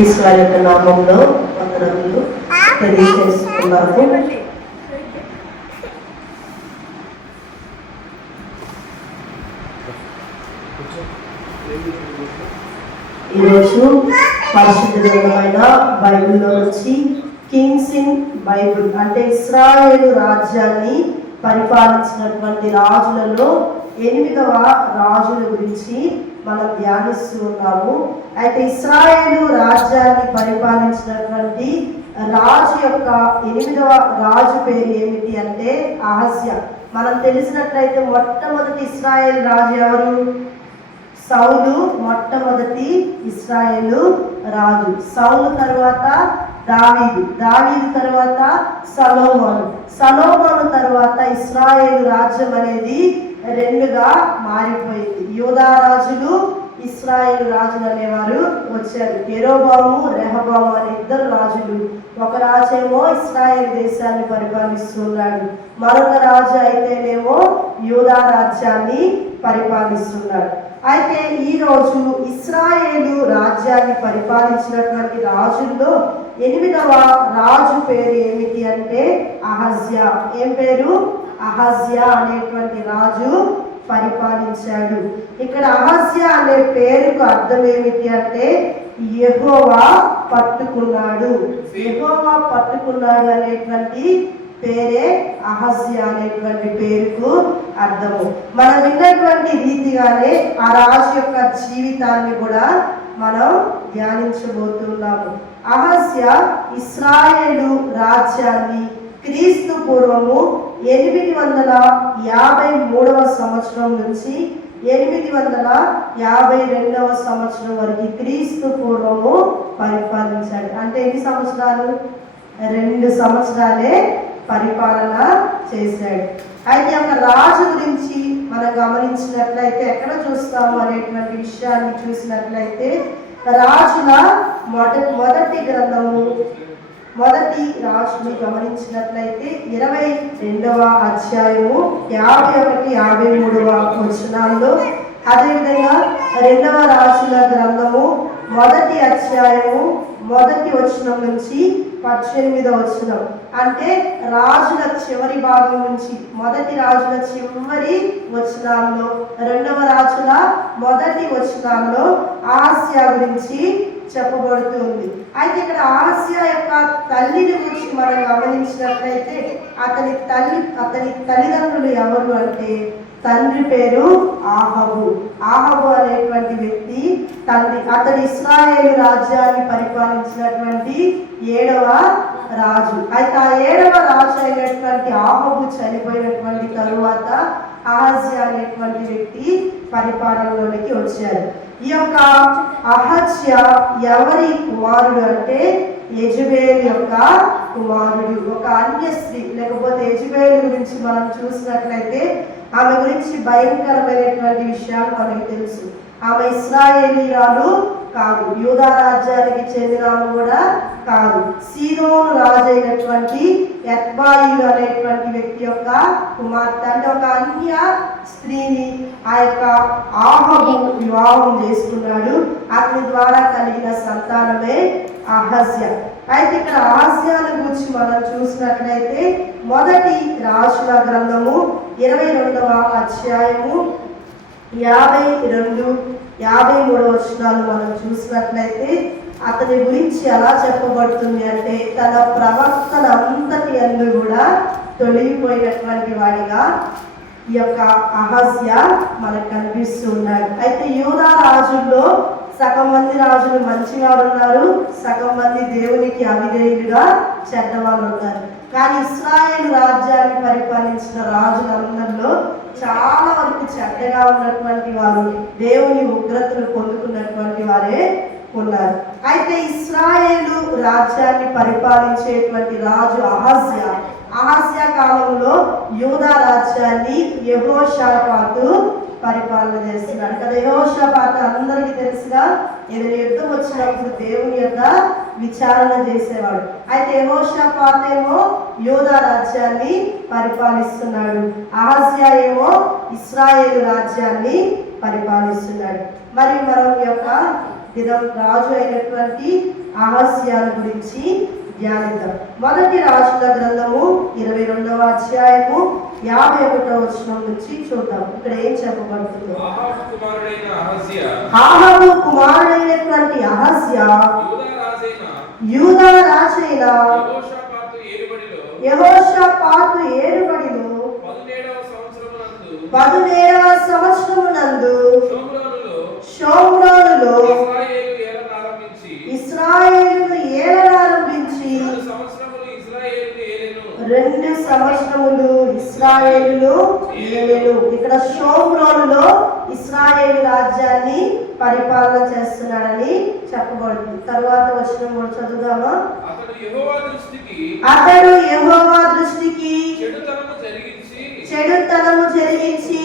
ఈశ్వర యొక్క నామంలో వందనములు తెలియజేస్తున్నాము. ఈరోజు పరిశుద్ధ గ్రంథమైన బైబిల్లో నుంచి కింగ్స్ ఇన్ బైబిల్ అంటే ఇశ్రాయేలు రాజ్యాన్ని పరిపాలించినటువంటి రాజులలో 8వ రాజుల గురించి మనం ధ్యానిస్తూ ఉన్నాము. అయితే ఇశ్రాయేలు రాజ్యాన్ని పరిపాలించినటువంటి రాజు యొక్క 8వ రాజు పేరు ఏమిటి అంటే అహజ్యా. మనం తెలిసినట్లయితే మొట్టమొదటి ఇశ్రాయేల్ రాజు ఎవరు? సౌలు మొట్టమొదటి ఇశ్రాయేలు రాజు. సౌలు తర్వాత దావీదు తర్వాత సలోమోను తర్వాత ఇశ్రాయేలు రాజ్యం అనేది 2గా మారిపోయింది. యూదా రాజులు, ఇశ్రాయేలు రాజులు అనేవారు వచ్చారు. యెరోబాము, రెహబాము అనే 2 రాజులు. ఒక రాజేమో ఇశ్రాయేల్ దేశాన్ని పరిపాలిస్తున్నాడు, మరొక రాజు అయితేనేమో యూదా రాజ్యాన్ని పరిపాలిస్తున్నాడు. అయితే ఈరోజు ఇశ్రాయేలు రాజ్యాన్ని పరిపాలించినటువంటి రాజుల్లో 8వ రాజు పేరు ఏమిటి అంటే అహజ్యా. ఏం పేరు? అహజ్యా అనేటువంటి రాజు పరిపాలించాడు. ఇక్కడ అహజ్యా అనే పేరుకు అర్థం ఏమిటి అంటే యెహోవా పట్టుకున్నాడు. యెహోవా పట్టుకున్నాడు అనేటువంటి పేరే అహజ్యా అనేటువంటి పేరుకు అర్థము. మనం విన్నటువంటి రీతిగానే ఆ రాజు యొక్క జీవితాన్ని కూడా మనం ధ్యానించబోతున్నాము. అహజ్యా ఇశ్రాయేలు రాజ్యాన్ని క్రీస్తు పూర్వము 853వ సంవత్సరం నుంచి 852వ సంవత్సరం వరకు క్రీస్తు పూర్వము పరిపాలించాడు. అంటే ఎన్ని సంవత్సరాలు? 2 సంవత్సరాలే పరిపాలన చేశాడు. అయితే ఒక రాజు గురించి మనం గమనించినట్లయితే ఎక్కడ చూస్తాము అనేటువంటి విషయాన్ని చూసినట్లయితే రాజుల మొదటి గ్రంథము మొదటి రాజుని గమనించినట్లయితే 22వ అధ్యాయము 51-53వ వచనాల్లో, అదేవిధంగా 2వ రాజుల గ్రంథము మొదటి అధ్యాయము మొదటి వచనం నుంచి 18వ వచనం. అంటే రాజుల చివరి భాగం నుంచి మొదటి రాజుల చివరి వచనాల్లో 2వ రాజుల మొదటి వచనాల్లో అహజ్యా గురించి చెప్పబడుతుంది. అయితే ఇక్కడ అహజ్యా యొక్క తల్లిని గురించి మనం గమనించినట్లయితే అతని తల్లిదండ్రులు ఎవరు అంటే తండ్రి పేరు ఆహాబు. ఆహాబు అనేటువంటి వ్యక్తి తండ్రి. అతడు ఇశ్రాయేలు రాజ్యాన్ని పరిపాలించినటువంటి 7వ రాజు. అయితే ఆ 7వ రాజు అయినటువంటి ఆహాబు చనిపోయినటువంటి తరువాత అహజ్యా అనేటువంటి వ్యక్తి పరిపాలనలోనికి వచ్చారు. ఈ యొక్క అహజ్యా ఎవరి కుమారుడు అంటే యెజబెల్ యొక్క కుమారుడు. ఒక అన్య స్త్రీ, లేకపోతే యెజబెల్ గురించి మనం చూసినట్లయితే ఆమె గురించి భయంకరమైనటువంటి విషయాలు మనకు తెలుసు. ఆమె ఇశ్రాయేలీరాలు కాదు, యూదా రాజ్యానికి చెందిన ఆమె కూడా కాదు. సీదోను రాజు అయినటువంటి ఎత్బాయిలు అనేటువంటి వ్యక్తి యొక్క కుమార్తె. అంటే ఒక అన్య స్త్రీని ఆ యొక్క ఆహాబు వివాహం చేసుకున్నాడు. అతని ద్వారా కలిగిన సంతానమే అహజ్యా. అయితే ఇక్కడ అహజ్యాల గురించి మనం చూసినట్లయితే మొదటి రాజుల గ్రంథము 22వ అధ్యాయము 52-53 వచనాలు మనం చూసినట్లయితే అతని గురించి ఎలా చెప్పబడుతుంది అంటే తన ప్రవర్తన అంతటి యందు కూడా తొలగిపోయినటువంటి వాడిగా ఈ యొక్క అహజ్యా మనకు కనిపిస్తూ ఉన్నాడు. అయితే యూదా రాజుల్లో సగం మంది రాజులు మంచివారు ఉన్నారు, సగం మంది దేవునికి అవిధేయులుగా చెడ్డవాళ్ళు ఉన్నారు. కానీ ఇశ్రాయేలు రాజ్యాన్ని పరిపాలించిన రాజులందరిలో చాలా వరకు చెడ్డగా ఉన్నటువంటి వారు, దేవుని ఉగ్రతను పొందుకున్నటువంటి వారే ఉన్నారు. అయితే ఇశ్రాయేలు రాజ్యాన్ని పరిపాలించేటువంటి రాజు అహజ్యా. అహజ్యా కాలంలో యూదా రాజ్యాన్ని యెహోషాపాతు పరిపాలన చేస్తున్నాడు కదా. యెహోషాపాతు అందరికీ తెలుసుగా, ఏదైనా యుద్ధం వచ్చినప్పుడు దేవుని యొక్క విచారణ చేసేవాడు. అయితే యెహోషాపాతు ఏమో యూదా రాజ్యాన్ని పరిపాలిస్తున్నాడు, అహజ్యా ఏమో ఇశ్రాయేలు రాజ్యాన్ని పరిపాలిస్తున్నాడు. మరి మనం యొక్క దినం రాజు అయినటువంటి అహజ్యాల గురించి ధ్యానిద్దాం. మొదటి రాజుల గ్రంథము 22వ అధ్యాయము 51వ వచనం నుంచి చూద్దాం. ఇక్కడ ఏం చెప్పబడుతుందో. ఆహాబు కుమారుడైనటువంటి అహజ్యా యూదా రాజైన యెహోషాపాతు ఏలుబడిలో 17వ సంవత్సరమునందు షోమ్రోనులో ఇశ్రాయేలును ఏలనారంభించి 2 సంవత్సరములు ఇశ్రాయేలును ఏలెను. ఇక్కడ షోమ్రోనులో ఇశ్రాయేలు రాజ్యాన్ని పరిపాలన చేస్తున్నాడని చెప్పబడుతుంది. తరువాత వచనం కూడా చదువుదామా. అతడు యెహోవా దృష్టికి చెడుతనము జరిగించి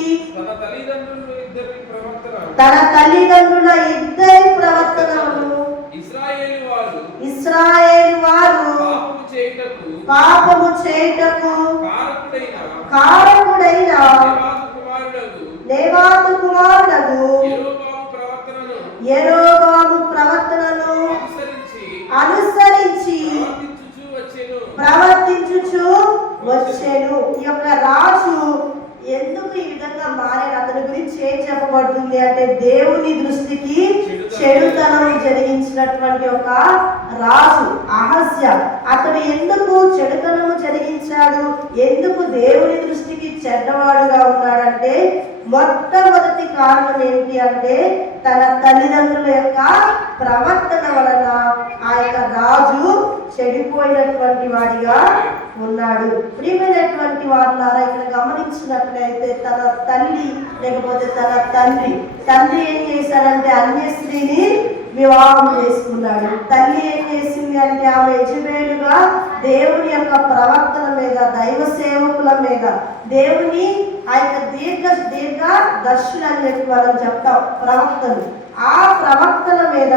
తన తల్లిదండ్రుల ఇద్దరి ప్రవర్తనను ఇశ్రాయేలు వారు పాపము చేయుటకు కారకుడైన నెబాతు కుమారుడగు యెరోబాము ప్రవర్తనను అనుసరించి ప్రవర్తించుచు వచ్చెను. ఈ యొక్క రాజు ఎందుకు ఈ విధంగా మారాడు? అతని గురించి ఏం చెప్పబడుతుంది అంటే, దేవుని దృష్టికి చెడుతనం జరిగించినటువంటి ఒక రాజు అహజ్యా. అతడు ఎందుకు చెడుతనము జరిగించాడు, ఎందుకు దేవుని దృష్టికి చెడ్డవాడుగా ఉన్నాడంటే, మొట్టమొదటి కారణం ఏంటి అంటే, తన తల్లిదండ్రుల యొక్క ప్రవర్తన వలన ఆ యొక్క రాజు చెడిపోయినటువంటి వాడిగా ఉన్నాడు. ప్రియమైనటువంటి వారులారా, ఇక్కడ గమనించినట్లయితే తన తల్లి లేకపోతే తన తండ్రి ఏం చేశాడంటే అన్య స్త్రీని వివాహం చేసుకున్నాడు. తల్లి ఏం చేసింది అంటే ఆమె యజబేలుగా దేవుని యొక్క ప్రవర్తన మీద, దైవ సేవకుల మీద, దేవుని ఆ యొక్క దీర్ఘ దర్శులు అని చెప్పి మనం చెప్తాం, ప్రవక్తలు. ఆ ప్రవక్తల మీద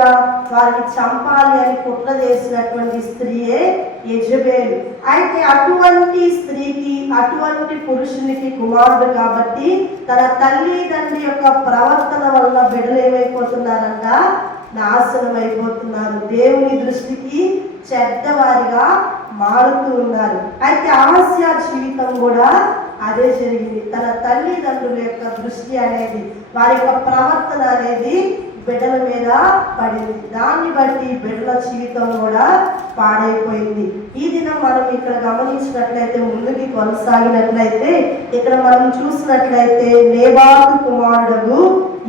వారిని చంపాలి అని కుట్ర చేసినటువంటి స్త్రీయే యెజబెలు. అయితే అటువంటి స్త్రీకి, అటువంటి పురుషునికి కుమారుడు కాబట్టి తన తల్లి తండ్రి యొక్క ప్రవర్తన వల్ల బిడ్డలు ఏమైపోతున్నారంట, నాశనం అయిపోతున్నారు, దేవుని దృష్టికి చెడ్డవారిగా మారుతూ ఉన్నారు. అయితే అహజ్యా జీవితం కూడా అదే జరిగింది. తన తల్లిదండ్రుల యొక్క దృష్టి అనేది, వారి యొక్క ప్రవర్తన అనేది బిడ్డల మీద పడింది. దాన్ని బట్టి బిడ్డల జీవితం కూడా పాడైపోయింది. ఈ దినం మనం ఇక్కడ గమనించినట్లయితే, ముందుకి కొనసాగినట్లయితే, ఇక్కడ మనం చూసినట్లయితే నెబాతు కుమారుడు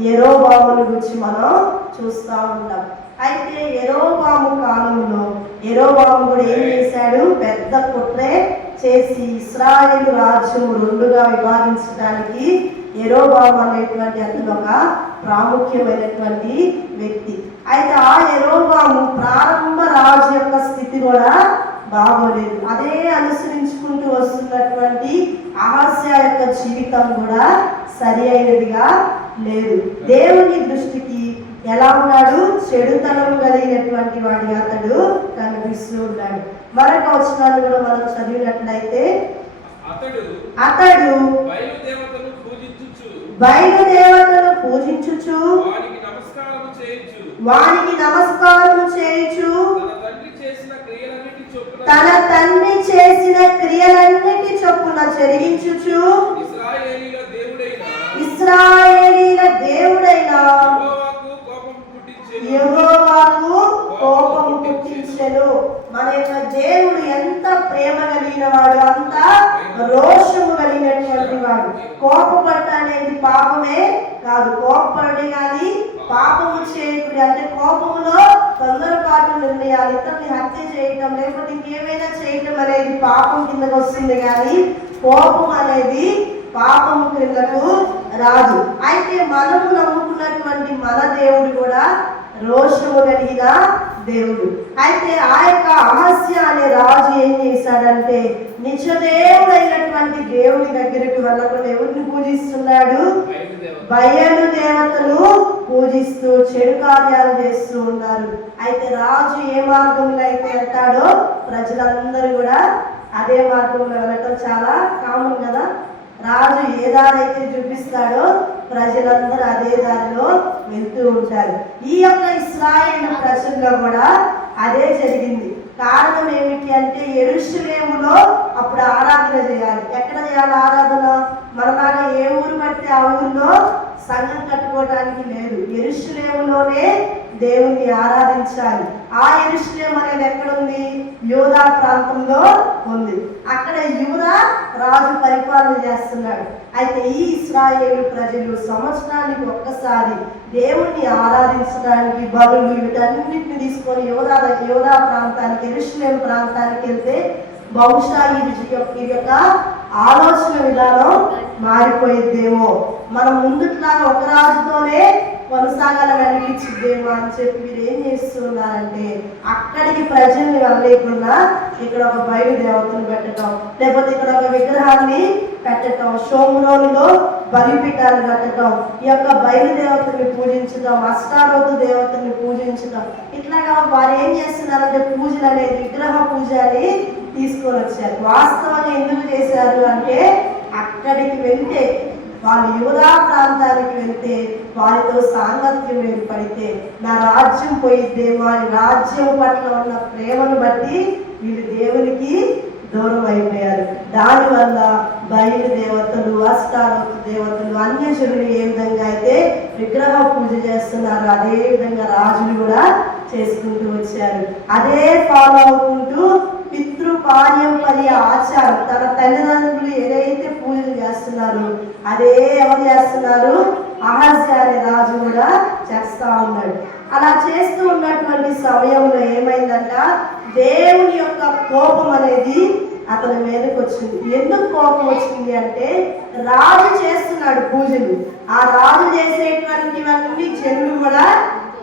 యెరోబామును గురించి మనం చూస్తూ ఉంటాం. అయితే యెరోబాము కాలంలో యెరోబాము కూడా ఏం చేశాడు, పెద్ద కుట్రే చేసి ఇశ్రాయేలు రాజ్యం 2గా విభాగించడానికి యెరోబాము అనేటువంటి అతను ఒక ప్రాముఖ్యమైనటువంటి వ్యక్తి. అయితే ఆ యెరోబాము ప్రారంభ రాజు యొక్క స్థితి కూడా బాగోలేదు. అదే అనుసరించుకుంటూ వస్తున్నటువంటి అహజ్యా యొక్క జీవితం కూడా సరి అయినదిగా లేదు. దేవుని దృష్టికి ఎలా ఉన్నాడు, చెడుతనం కలిగినటువంటి వాడి అతడు కనిపిస్తూ ఉన్నాడు. మరొక వచనాన్ని కూడా మనం చదివినట్లయితే, అతడు బయలుదేవతను పూజించుచు వానికి నమస్కారము చేయుచు తన తండ్రి చేసిన క్రియలన్నిటి చొప్పున జరిగించుచు ఇశ్రాయేలీల దేవుడైన యెహోవాకు కోపము పుట్టించెను. మన యొక్క దేవుడు ఎంత ప్రేమ కలిగిన వాడు, అంత రోషము కలిగినటువంటి వాడు. కోపపడ్డ అనేది పాపమే కాదు. కోపపడి కానీ పాపము చేయకుడి అంటే, కోపములో తొందరపాటు నిర్ణయాలు, ఇతరుని హత్య చేయటం లేకపోతే ఇంకేమైనా చేయటం అనేది పాపం కిందకు వస్తుంది, కానీ కోపం అనేది పాపము క్రిందకు రాదు. అయితే మనము నమ్ముకున్నటువంటి మన దేవుడు కూడా రోషము కలిగిన దేవుడు. అయితే ఆ యొక్క అహజ్యా అనే రాజు ఏం చేశాడంటే, నిజదేవుడైనటువంటి దేవుని దగ్గరికి వెళ్ళకుండా ఎవరిని పూజిస్తున్నాడు, బయలు దేవతలు పూజిస్తూ చెడు కార్యాలు చేస్తూ ఉన్నారు. అయితే రాజు ఏ మార్గంలో అయితే వెళ్తాడో ప్రజలందరూ కూడా అదే మార్గంలో వెళ్ళటం చాలా కామన్ కదా. రాజు ఏ దారైతే చూపిస్తాడో ప్రజలందరూ అదే దారిలో వెళ్తూ ఉంటారు. ఈ యొక్క ఇశ్రాయేలు ప్రజల్లో కూడా అదే జరిగింది. కారణం ఏమిటి అంటే యెరూషలేములో అప్పుడు ఆరాధన చేయాలి. ఎక్కడ చేయాలి ఆరాధన? మనలాగా ఏ ఊరు పడితే ఆ ఊరిలో సంఘం కట్టుకోవడానికి లేదు. యెరూషలేములోనే దేవుణ్ణి ఆరాధించాలి. ఆ యెరూషలేము అనేది ఎక్కడుంది? యూదా ప్రాంతంలో ఉంది. అక్కడ యూదా రాజు పరిపాలన చేస్తున్నాడు. అయితే ఈ ఇశ్రాయేలు ప్రజలు సంవత్సరానికి ఒక్కసారి దేవుణ్ణి ఆరాధించడానికి బలులు వీటన్నిటిని తీసుకొని యూదా ప్రాంతానికి, యెరూషలేము ప్రాంతానికి వెళ్తే బహుశా ఈ యొక్క ఆలోచన విధానం మారిపోయిద్దేమో, మనం ముందుట్లాగా ఒక రాజుతోనే కొనసాగాలని అనిపించిద్దేమో అని చెప్పి మీరు ఏం చేస్తున్నారంటే అక్కడికి ప్రజల్ని వెళ్ళలేకుండా ఇక్కడ ఒక బయలుదేవతను పెట్టడం, లేకపోతే ఇక్కడ ఒక విగ్రహాన్ని పెట్టడం, షోమ్రోనులో బలిపీఠాలు కట్టడం, ఈ యొక్క బయలుదేవతని పూజించడం, అష్టారోతు దేవతని పూజించడం, ఇట్లాగా వారు ఏం చేస్తున్నారంటే పూజలు అనేది విగ్రహ పూజ అని తీసుకొని వచ్చారు. వాస్తవంగా ఎందుకు చేశారు అంటే అక్కడికి వెళ్తే, వాళ్ళు యూదా ప్రాంతానికి వెళ్తే వారితో సాంగత్యం ఏర్పడితే నా రాజ్యం పోయిద్దేమో అని రాజ్యం పట్ల ఉన్న ప్రేమను బట్టి వీళ్ళు దేవునికి దూరం అయిపోయారు. దానివల్ల బయలుదేవతలు, అష్టారోతు దేవతలు, అన్యజనులు ఏ విధంగా అయితే విగ్రహ పూజ చేస్తున్నారు అదే విధంగా రాజులు కూడా చేసుకుంటూ వచ్చారు. అదే ఫాలో అవుకుంటూ పితృపార్యంపర్య ఆచారం, తన తల్లిదండ్రులు ఏదైతే పూజలు చేస్తున్నారో అదే ఎవరు చేస్తున్నారు? అహజ్యా అనే రాజు కూడా చేస్తా ఉన్నాడు. అలా చేస్తూ ఉన్నటువంటి సమయంలో ఏమైందంట, దేవుని యొక్క కోపం అనేది అతని మీదకి వచ్చింది. ఎందుకు కోపం వచ్చింది అంటే రాజు చేస్తున్నాడు పూజలు, ఆ రాజు చేసేటువంటివన్నీ జనులు కూడా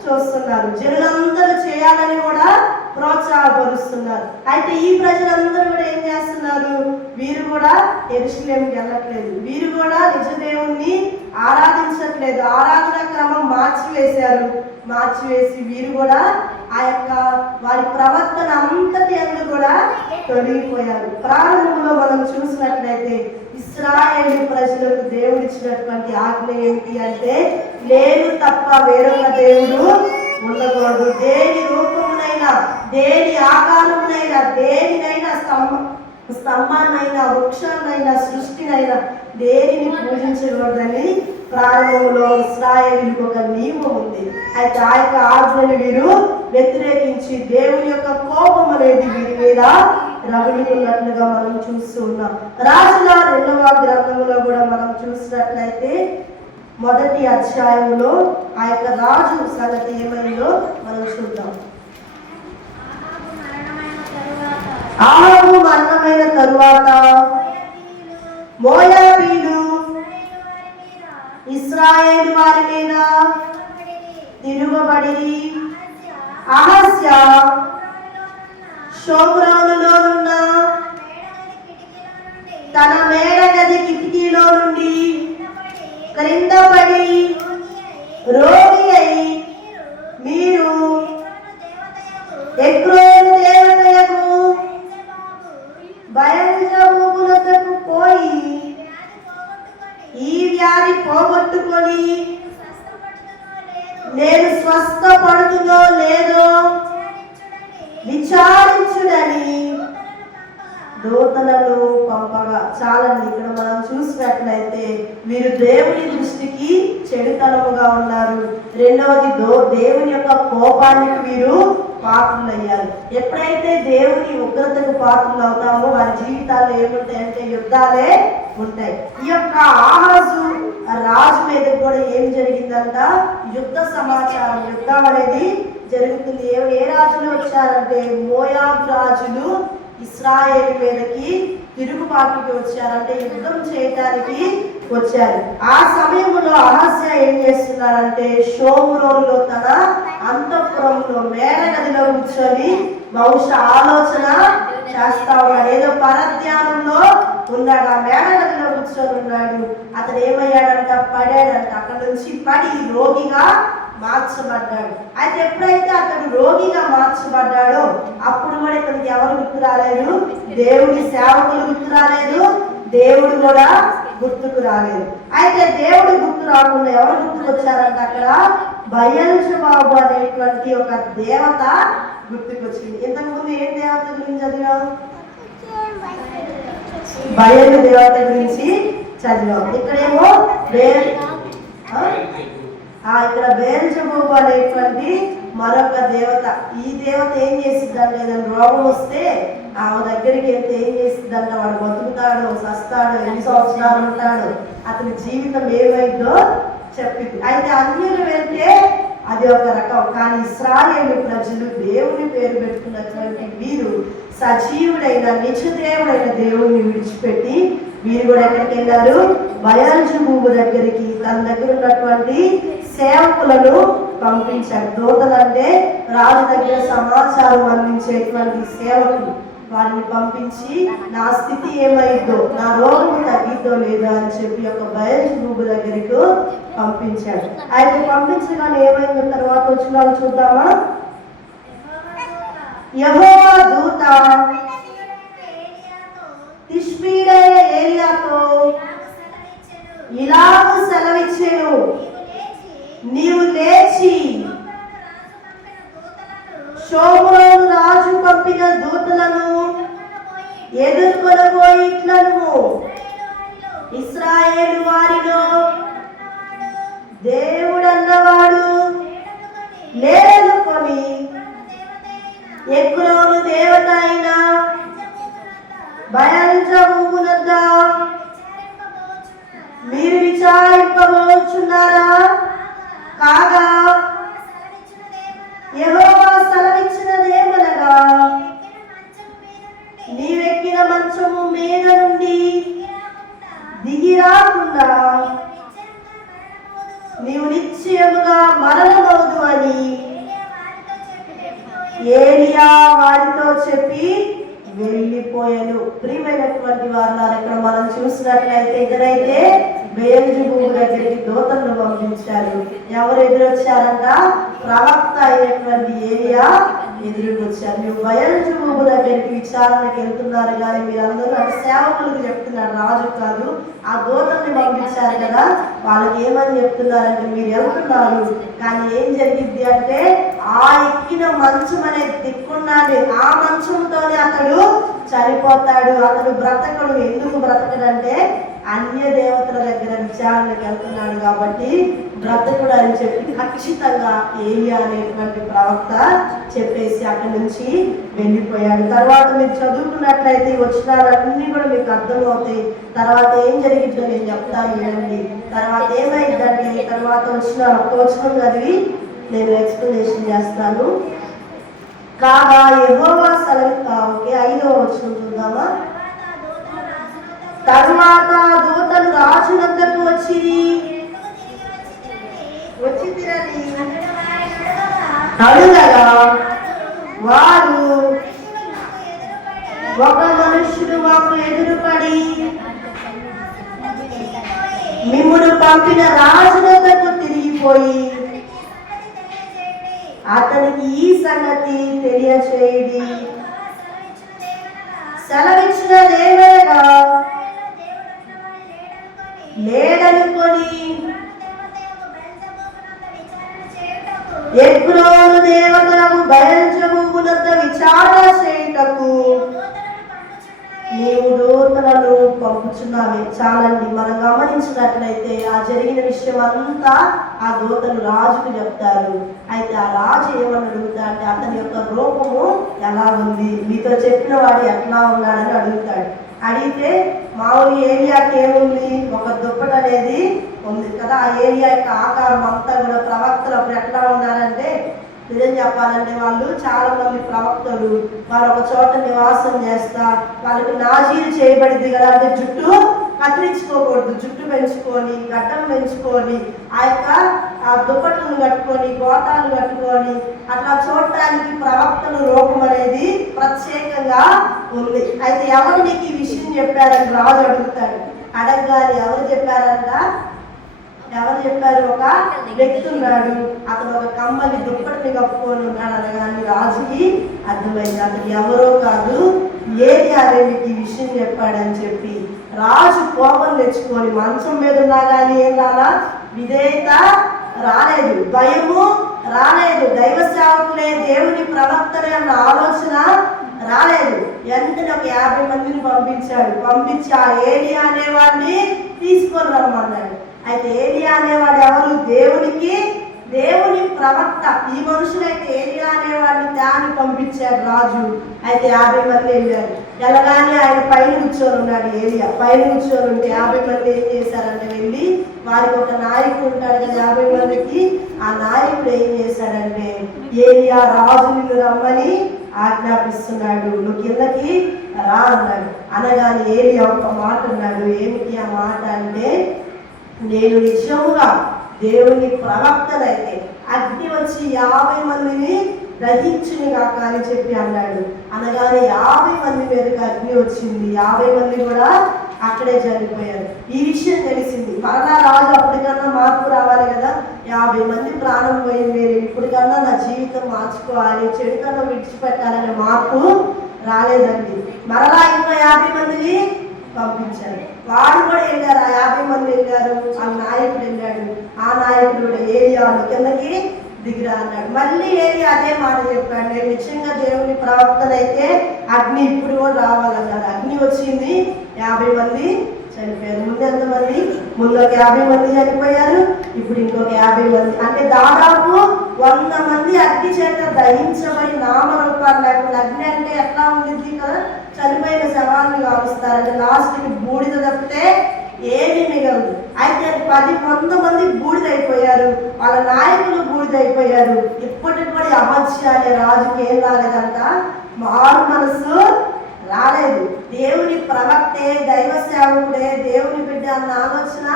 చూస్తున్నారు, జనులందరూ చేయాలని కూడా ప్రోత్సాహపరుస్తున్నారు. అయితే ఈ ప్రజలందరూ కూడా ఏం చేస్తున్నారు? వీరు కూడా యెరూషలేముకి వెళ్ళట్లేదు, వీరు కూడా నిజ దేవుణ్ణి ఆరాధించట్లేదు. ఆరాధన క్రమం మార్చివేసి వీరు కూడా ఆ యొక్క వారి ప్రవర్తన అంతటి అందు కూడా తొలగిపోయారు. ప్రారంభంలో మనం చూసినట్లయితే ఇశ్రాయేలు ప్రజలకు దేవుడు ఇచ్చినటువంటి ఆజ్ఞ ఏమిటి అంటే నేను తప్ప వేరొక దేవుడు ఉండకూడదు. దేని రూపమునైనా, దేని ఆకారమునైనా, దేనినైనా, స్తంభాన్నైనా, వృక్షాన్నైనా, సృష్టినైనా దేనిని పూజించకూడదని ప్రారంభంలో ఇశ్రాయేలుకు ఒక నియమం ఉంది. అయితే ఆ యొక్క ఆజ్ఞను వీరు వ్యతిరేకించి దేవుని యొక్క కోపం అనేది వీరి మీద రగులుకున్నట్లుగా మనం చూస్తూ ఉన్నాం. రాజుల 2వ గ్రంథంలో కూడా మనం చూసినట్లయితే 1వ అధ్యాయంలో ఆ యొక్క రాజు సంగతి ఏమైందో మనం చూద్దాం. ఆహాబు మరణమైన తరువాత మోయాబీలు ఇశ్రాయేలు వారి మీద తిరుగుబడి అహజ్యా షోమ్రోనులోనున్న తన మేడగది కిటికీలో నుండి క్రింద పడి రోగి అయి మీరు ఎక్రోను దేవతయకు బయలుజబూబులకు పోయి ఈ వ్యాధి పోగొట్టుకొని నేను స్వస్థపడుతుందో లేదో విచారించుడని దూతలను పంపగా. చాలండి, ఇక్కడ మనం చూసినట్లయితే మీరు దేవుని దృష్టికి చెడుతనముగా ఉన్నారు. రెండవది దేవుని యొక్క కోపానికి వీరు పాత్రులయ్యారు. ఎప్పుడైతే దేవుని ఉగ్రతకు పాత్రలు అవుతామో వారి జీవితాల్లో ఏముంటాయి అంటే యుద్ధాలే ఉంటాయి. ఈ యొక్క ఆహాజు రాజు మీద కూడా ఏం జరిగిందంట? యుద్ధ సమాచారం, యుద్ధం అనేది జరుగుతుంది. ఏ రాజులు వచ్చారంటే మోయాబు రాజులు ఇశ్రాయేలు మీదకి తిరుగుబాటుకి వచ్చారంటే యుద్ధం చేయటానికి వచ్చారు. ఆ సమయంలో అహజ్యా ఏం చేస్తున్నారంటే షోమ్రోనులో తన అంతఃపురంలో మేడగదిలో కూర్చొని బహుశా ఆలోచన చేస్తా ఉన్నాడు. ఏదో పరధ్యానంలో ఉన్నాడు, ఆ మేడగదిలో కూర్చొని ఉన్నాడు. అతను ఏమయ్యాడంట? పడాడంట. అక్కడ నుంచి పడి రోగిగా మార్చబడ్డాడు. అయితే ఎప్పుడైతే అతడు రోగిగా మార్చబడ్డాడో అప్పుడు కూడా ఇతనికి ఎవరు గుర్తు రాలేదు? దేవుడి సేవకులు గుర్తు రాలేదు, దేవుడు కూడా గుర్తుకు రాలేదు. అయితే దేవుడు గుర్తు రాకుండా ఎవరు గుర్తుకు వచ్చారంటే అక్కడ బయల్జెబూబు అనేటువంటి ఒక దేవత గుర్తుకొచ్చింది. ఇంతకుముందు ఏం దేవత గురించి చదివాం? బయలు దేవత గురించి చదివాం. ఇక్కడేమో ఇక్కడ బయల్జెబూబు అనేటువంటి మరొక దేవత. ఈ దేవత ఏం చేసిద్దంటే ఏదైనా రోగం వస్తే ఆమె దగ్గరికి వెళ్తే ఏం చేసిద్దంట, వాడు బతుకుతాడు, సస్తాడు, ఎన్ని సంవత్సరాలు ఉంటాడు, అతని జీవితం ఏమైందో చెప్పింది. అయితే అన్యులు వెళ్తే అది ఒక రకం, కానీ ఇశ్రాయేలు ప్రజలు దేవుని పేరు పెట్టుకున్నటువంటి వీరు సజీవుడైన నిజదేవుడైన దేవుడిని విడిచిపెట్టి వీరు కూడా ఎక్కడికి వెళ్ళారు? బయల్జెబూబు దగ్గరికి. తన దగ్గర ఉన్నటువంటి సేవకులను పంపించాడు. దూతలంటే రాజు దగ్గర సమాచారం అందించేటువంటి సేవకులు. వారిని పంపించి నా స్థితి ఏమైందో, నా రోగము తగ్గిద్దో లేదా అని చెప్పి ఒక బయల్జెబూబు దగ్గరకు పంపించాడు. అయితే పంపించగానే ఏమైందో తర్వాత వచ్చిన చూద్దామా? యెహోవా దూత తిష్బీయైన ఏలియాతో ఇలాగ సెలవిచ్చెను, నీవు లేచి షోమ్రోను రాజు పంపిన దూతలను ఎదుర్కొనబోయి ఇట్లను, ఇశ్రాయేలు వారిలో దేవుడన్నవాడు లేడనుకొని ఎగ్లోను దేవత అయిన బయల్జెబూబునొద్ద మీరు విచారింపబోచున్నారా? కాగా యెహోవా సెలవిచ్చినదేమనగా, నీవెక్కిన మంచము మీద నుండి దిగి రాకుండా నీవు నిశ్చయముగా మరణమవుదు అని ఏలియా వారితో చెప్పి వెళ్ళిపోయాను. ప్రియమైనటువంటి వారు ఇక్కడ మనం చూసినట్లయితే ఇదరైతే బయల్జెబూబు దగ్గరికి దూతలను పంపించారు. ఎవరు ఎదురొచ్చారంట? ప్రవక్త అయినటువంటి ఏలియా ఎదురుకు వచ్చారు. మీరు బయల్జెబూబు దగ్గరికి విచారణకు వెళ్తున్నారు, కానీ మీరందరూ అంటే సేవకులకు చెప్తున్నారు, రాజు కాదు. ఆ దూతల్ని పంపించారు కదా, వాళ్ళకి ఏమని చెప్తున్నారంటే మీరు వెళ్తున్నారు, కానీ ఏం జరిగింది అంటే ఆ ఎక్కిన మంచం అనేది దిక్కున్నాడు, ఆ మంచంతోనే అతడు చనిపోతాడు, అతడు బ్రతకడు. ఎందుకు బ్రతకడంటే అన్య దేవతల దగ్గర విచారణకు వెళ్తున్నాడు కాబట్టి బ్రతకుడు అని చెప్పి ఖచ్చితంగా ఏలియా అనేటువంటి ప్రవక్త చెప్పేసి అక్కడి నుంచి వెళ్ళిపోయాడు. తర్వాత మీరు చదువుకున్నట్లయితే వచ్చినారన్నీ కూడా మీకు అర్థమవుతాయి. తర్వాత ఏం జరిగిందో నేను చెప్తాను వినండి. తర్వాత ఏమైందంటే తర్వాత వచ్చిన చదివి నేను ఎక్స్ప్లెనేషన్ చేస్తాను. కాగా యెహోవా ఓకే 5వ వచనం చూద్దామా? తరువాత దూతలు రాజు వద్దకు వచ్చింది అడుగగా వారు, ఒక మనుష్యుడు మాకు ఎదురుపడి మిమ్మును పంపిన రాజు వద్దకు తిరిగిపోయి అతనికి ఈ సంగతి తెలియచేయడి. సెలవిచ్చినదేమనగా లేడనుకొని ఎగ్లోను దేవతలకు బయల్జెబూబునొద్ద విచారణ చేయుటకు నీవు దూతలను పంపుచున్నావే. చాలండి. మనం గమనించినట్లయితే ఆ జరిగిన విషయం అంతా ఆ దూతలు రాజుకు చెప్తారు. అయితే ఆ రాజు ఏమని అడుగుతా అంటే అతని యొక్క రూపము ఎలా ఉంది, మీతో చెప్పిన వాడు ఎట్లా ఉన్నాడని అడుగుతాడు. అడిగితే మామూలు ఏరియాకి ఏముంది, ఒక దుప్పటి అనేది ఉంది కదా. ఆ ఏరియా యొక్క ఆకారం అంతా కూడా ప్రవక్తలు అప్పుడు ఎట్లా ఉన్నారంటే, నిజం చెప్పాలంటే వాళ్ళు చాలా మంది ప్రవక్తలు వారు ఒక చోట నివాసం చేస్తా, వాళ్ళకి నాజీలు చేయబడింది కదా, అంటే జుట్టు కత్తిరించుకోకూడదు, జుట్టు పెంచుకొని గడ్డం పెంచుకొని ఆ దుప్పట్లను కట్టుకొని గోటాలు కట్టుకొని అట్లా చూడటానికి ప్రవక్తల రూపం అనేది ప్రత్యేకంగా ఉంది. అయితే ఎవరు నీకు ఈ విషయం చెప్పారని రాజు అడుగుతాడు. అడగగానే ఎవరు చెప్పారంట? ఎవరు చెప్పారు? ఒక వ్యక్తి ఉన్నాడు, అతను ఒక కమ్మని దుప్పటిని కప్పుకొని ఉన్నాడు అనగానే రాజుకి అర్థమైంది అతను ఎవరో కాదు, ఏలియా నీకు ఈ విషయం చెప్పాడని చెప్పి రాజు కోపం తెచ్చుకొని మంచం మీద ఉన్నా కానీ ఏం రాలా, విధేయత రాలేదు, భయము రాలేదు, దైవ సేవకులే దేవుని ప్రవక్తలే అన్న ఆలోచన రాలేదు. వెంటనే ఒక 50 మందిని పంపించాడు. పంపించి ఆ ఏలియా అనేవాడిని తీసుకొని రమ్మన్నాడు. అయితే ఏలియా అనేవాడు ఎవరు? దేవుని ప్రవక్త. ఈ మనుషులైతే ఏలియా అనేవాడిని దాన్ని పంపించాడు రాజు. అయితే 50 మంది వెళ్ళారు. వెళ్ళగానే ఆయన పైన కూర్చొని ఉన్నాడు. ఏలియా పైన కూర్చొని ఉంటే 50 మంది ఏం చేశారంటే వెళ్ళి, వారికి ఒక నాయకుడు ఉంటాడు కదా 50 మందికి, ఆ నాయకుడు ఏం చేశాడంటే, ఏలియా రాజు నిన్ను రమ్మని ఆజ్ఞాపిస్తున్నాడు, నువ్వు కిందకి రా అన్నాడు. అనగానే ఏలియా ఒక మాట అన్నాడు. ఏమిటి ఆ మాట అంటే, నేను నిజముగా దేవుని ప్రవక్తనైతే అగ్ని వచ్చి 50 మందిని దహించుని కాక అని చెప్పి అన్నాడు. అనగానే 50 మంది మీదకి అగ్ని వచ్చింది. 50 మంది కూడా అక్కడే చనిపోయారు. ఈ విషయం తెలిసింది. మరలా రాజు అప్పటికన్నా మార్పు రావాలి కదా, 50 మంది ప్రాణం పోయింది, ఇప్పటికన్నా నా జీవితం మార్చుకోవాలి, చెడుకన్నా విడిచిపెట్టాలనే మార్పు రాలేదండి. మరలా ఇంకా 50 మందిని పంపించారు. వాడు కూడా వెళ్ళారు. ఆ 50 మంది వెళ్ళారు. ఆ నాయకుడు వెళ్ళాడు. ఆ నాయకుడు కూడా ఏలియాను కిందకి దిగిరా అన్నాడు. మళ్ళీ ఏలియా అదే మాట చెప్పాడు, నేను నిజంగా దేవుని ప్రవక్తనైతే అగ్ని ఇప్పుడు కూడా రావాలన్నారు. అగ్ని వచ్చింది, 50 మంది చనిపోయారు. ముందు ఎంతమంది? ముందు ఒక 50 మంది చనిపోయారు, ఇప్పుడు ఇంకొక 50 మంది. అంటే దాదాపు 100 మంది అగ్ని చేత దహించబడి నామరూపాలు లేకుండా. అగ్ని అంటే ఎట్లా ఉంది కదా, చనిపోయిన శవాన్ని కాలుస్తారంటే లాస్ట్కి బూడిద తప్పితే ఏమీ మిగలదు. అయితే 100 మంది బూడిదైపోయారు, వాళ్ళ నాయకులు బూడిదైపోయారు. ఇప్పటికి కూడా అమర్చి అనే రాజుకి ఏం రాలేదంట, మారు మనసు రాలేదు. దేవుని ప్రవక్తే, దైవ సేవకుడే, దేవుని బిడ్డ అన్న ఆలోచన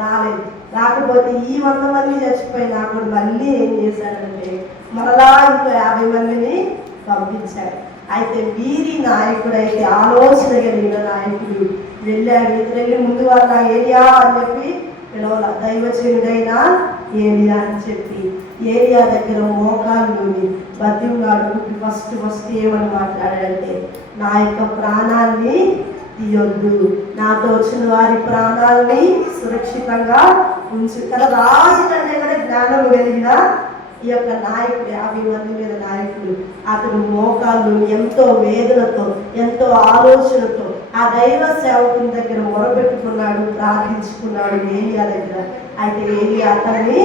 రాలేదు. రాకపోతే ఈ 100 మంది చచ్చిపోయినప్పుడు మళ్ళీ ఏం చేశాడంటే మరలా ఇంకో 50 మందిని పంపించాడు. అయితే వీరి నాయకుడైతే ఆలోచన కలిగిన నాయకుడు వెళ్ళాడు. వెళ్ళి ముందు వాళ్ళ ఏలియా అని చెప్పి పిలవాల, దైవజనుడైన ఏలియా అని చెప్పి ఏలియా దగ్గర మోకాళ్ళుని బతిమలాడు. ఫస్ట్ ఏమని మాట్లాడాడంటే, నా యొక్క ప్రాణాన్ని తీయొద్దు, నాతో వచ్చిన వారి ప్రాణాలని సురక్షితంగా ఉంచు. కదా రాజు కంటే కూడా జ్ఞానం కలిగిన ఈ యొక్క నాయకుడు, 50 మంది మీద నాయకుడు, అతను మోకాళ్ళు ఎంతో వేదనతో, ఎంతో ఆలోచనతో ఆ దైవ సేవకుని దగ్గర మొరపెట్టుకున్నాడు, ప్రార్థించుకున్నాడు ఏలియా దగ్గర. అయితే ఏలియా అతన్ని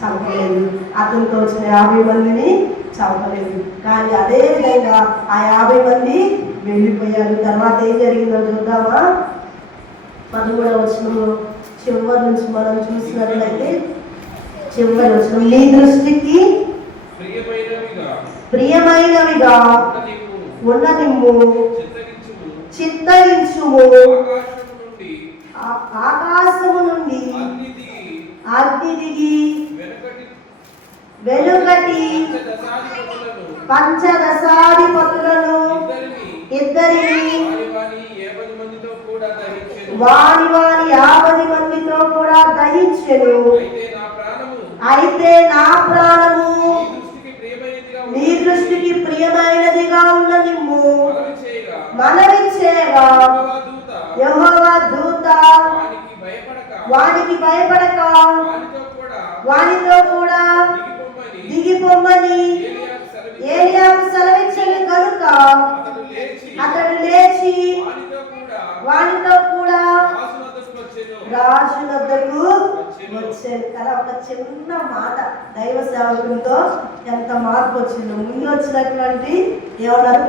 చంపలేదు, అతనితో వచ్చిన 50 మందిని చంపలేదు. కానీ అదే విధంగా ఆ 50 మంది వెళ్ళిపోయారు. తర్వాత ఏం జరిగిందో చూద్దామా? 13వ వచనంలో చివరి నుంచి మనం చూసినట్లయితే, చివరి వచనం, నీ దృష్టికి ప్రియమైనవిగా ఉన్నదిమ్ము, చిత్తగించుము, ఆకాశము నుండి అగ్ని దిగి వెలుగటి పంచదశాధిపతులను ఇద్దరిని వారి 50 మందితో కూడా దహించెను. అయితే నా ప్రాణము నీ దృష్టికి ప్రియమైనదిగా ఉన్నదిమ్ము, మనవి చేయగా యెహోవా దూత వానికి భయపడక వానితో కూడా దిగిపోమ్మని ఏలియాకు సెలవిచ్చని కనుక అతడు లేచి వానితో కూడా రాజు వద్దకు వచ్చాను. కదా ఒక చిన్న మాట దైవ సేవకులతో ఎంత మార్పు వచ్చిందో. ముందు వచ్చినటువంటి ఏమన్నారు,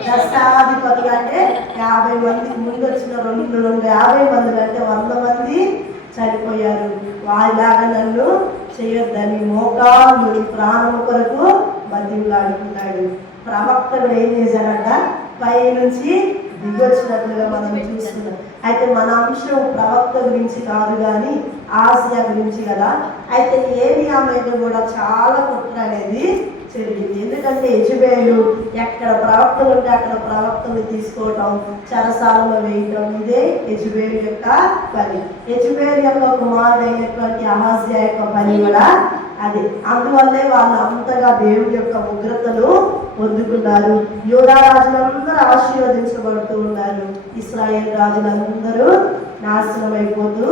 పంచదశాధిపతులు అంటే 50 మంది. ముందు వచ్చిన 50 మంది అంటే 100 మంది చనిపోయారు. వారిలాగా నన్ను చేయొద్దని మోకాళ్ళు ప్రాణం కొరకు బతిమలాడుకున్నాడు. ప్రవక్తలు ఏం చేశాడంట, పై నుంచి దిగొచ్చినట్లుగా మనం చూస్తున్నాం. అయితే మన అంశం ప్రవక్త గురించి కాదు కానీ ఆసియా గురించి కదా. అయితే ఏలియా మీద కూడా చాలా కుట్ర అనేది జరిగింది. ఎందుకంటే యెజబెలు ఎక్కడ ప్రవక్తలు ఉంటే అక్కడ ప్రవక్తలు తీసుకోవటం, చెరసాలలో వేయటం, ఇదే యెజబెలు యొక్క పని. యెజబెలు యొక్క కుమారుడైనటువంటి అహాజ్యా యొక్క పని కూడా అదే. అందువల్లే వాళ్ళు అంతగా దేవుడి యొక్క ఉగ్రతను పొందుకున్నారు. యూదా రాజులందరూ ఆశీర్వదించబడుతూ ఉన్నారు, ఇశ్రాయేల్ రాజులందరూ నాశనం అయిపోతూ